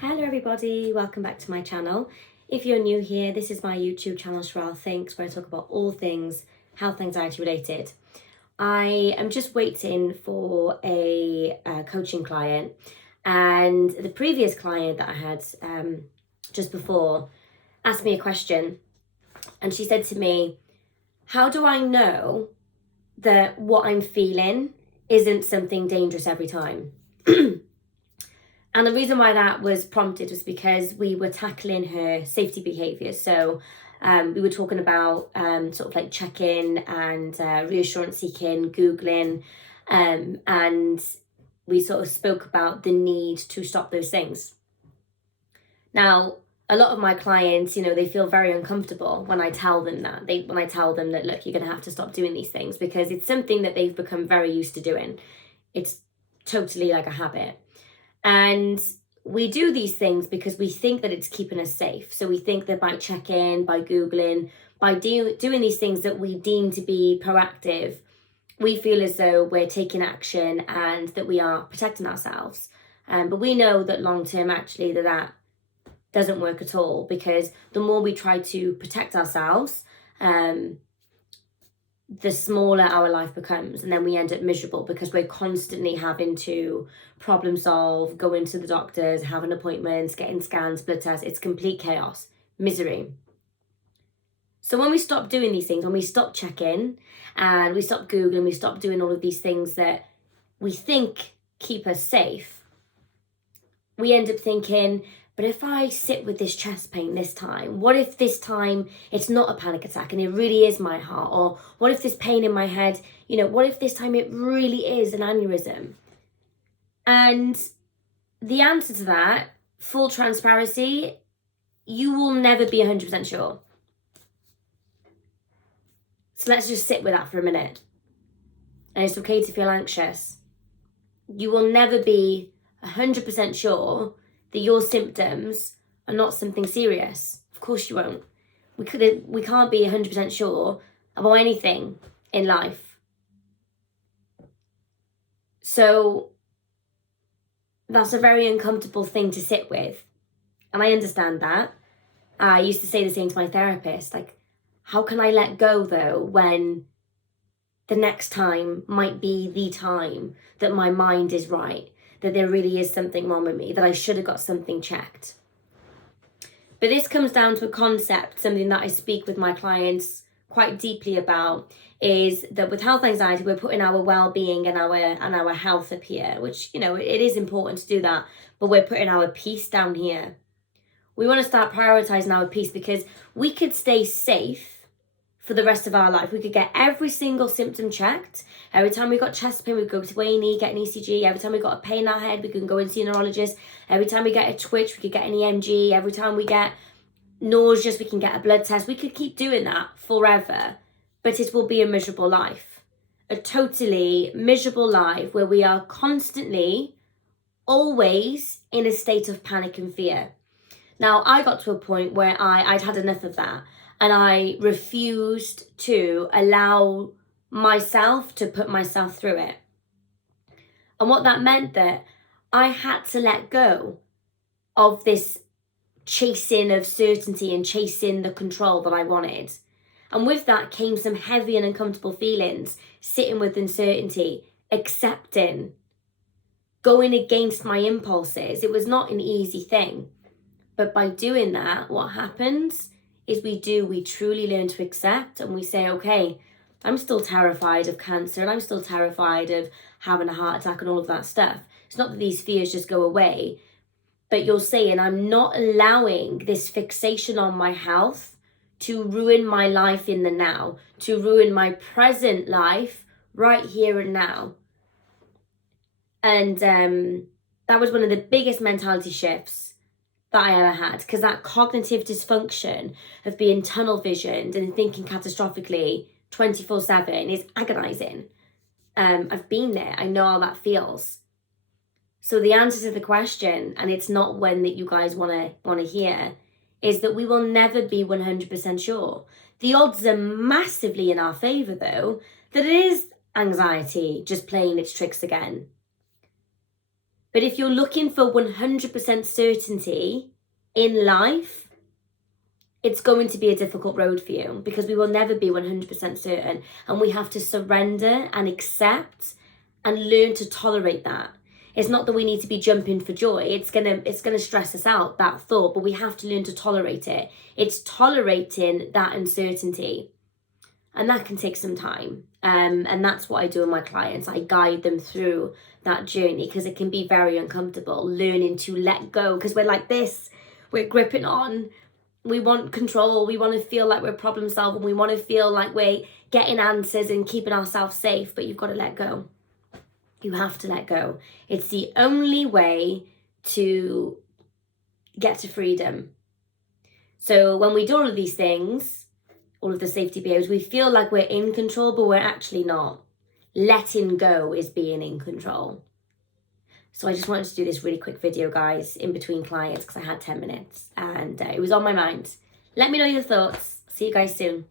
Hello everybody, welcome back to my channel. If you're new here, this is my YouTube channel, Shral Thinks, where I talk about all things health anxiety related. I am just waiting for a coaching client, and the previous client that I had just before asked me a question, and she said to me, how do I know that what I'm feeling isn't something dangerous every time? And the reason why that was prompted was because we were tackling her safety behaviours. So we were talking about sort of like check-in and reassurance seeking, Googling, and we sort of spoke about the need to stop those things. Now, a lot of my clients, they feel very uncomfortable when I tell them that. When I tell them that, look, you're going to have to stop doing these things, because it's something that they've become very used to doing. It's totally like a habit. And we do these things because we think that it's keeping us safe. So we think that by checking, by Googling, by doing these things that we deem to be proactive, we feel as though we're taking action and that we are protecting ourselves. But we know that long term, actually, that doesn't work at all, because the more we try to protect ourselves, the smaller our life becomes, and then we end up miserable because we're constantly having to problem solve, go into the doctors, having appointments, getting scans, blood tests. It's complete chaos, misery. So when we stop doing these things, when we stop checking and we stop Googling, we stop doing all of these things that we think keep us safe, we end up thinking, but if I sit with this chest pain this time, what if this time it's not a panic attack and it really is my heart? Or what if this pain in my head, what if this time it really is an aneurysm? And the answer to that, full transparency, you will never be 100% sure. So let's just sit with that for a minute. And it's okay to feel anxious. You will never be 100% sure that your symptoms are not something serious. Of course you won't. We can't be 100% sure about anything in life. So that's a very uncomfortable thing to sit with. And I understand that. I used to say the same to my therapist, like, how can I let go though when the next time might be the time that my mind is right, that there really is something wrong with me, that I should have got something checked. But this comes down to a concept, something that I speak with my clients quite deeply about, is that with health anxiety, we're putting our well-being and our health up here, which, it is important to do that, but we're putting our peace down here. We want to start prioritizing our peace, because we could stay safe for the rest of our life. We could get every single symptom checked. Every time we got chest pain, we'd go to A&E, get an ECG. Every time we got a pain in our head, we can go and see a neurologist. Every time we get a twitch, we could get an EMG. Every time we get nauseous, we can get a blood test. We could keep doing that forever, but it will be a miserable life. A totally miserable life where we are constantly, always in a state of panic and fear. Now, I got to a point where I'd had enough of that, and I refused to allow myself to put myself through it. And what that meant, that I had to let go of this chasing of certainty and chasing the control that I wanted. And with that came some heavy and uncomfortable feelings, sitting with uncertainty, accepting, going against my impulses. It was not an easy thing. But by doing that, what happens is we truly learn to accept, and we say, okay, I'm still terrified of cancer, and I'm still terrified of having a heart attack and all of that stuff. It's not that these fears just go away, but you're saying, I'm not allowing this fixation on my health to ruin my life in the now, to ruin my present life right here and now. And that was one of the biggest mentality shifts that I ever had, because that cognitive dysfunction of being tunnel visioned and thinking catastrophically 24/7 is agonizing. I've been there. I know how that feels. So the answer to the question, and it's not one that you guys want to hear, is that we will never be 100% sure. The odds are massively in our favor, though, that it is anxiety just playing its tricks again. But if you're looking for 100% certainty in life, it's going to be a difficult road for you, because we will never be 100% certain, and we have to surrender and accept and learn to tolerate that. It's not that we need to be jumping for joy. It's gonna stress us out, that thought, but we have to learn to tolerate it. It's tolerating that uncertainty, and that can take some time. And that's what I do with my clients. I guide them through that journey, because it can be very uncomfortable, learning to let go, because we're like this, we're gripping on. We want control. We want to feel like we're problem solving. We want to feel like we're getting answers and keeping ourselves safe. But you've got to let go. You have to let go. It's the only way to get to freedom. So when we do all of these things, all of the safety behaviors, we feel like we're in control, but we're actually not. Letting go is being in control. So I just wanted to do this really quick video, guys, in between clients, because I had 10 minutes and it was on my mind. Let me know your thoughts. See you guys soon.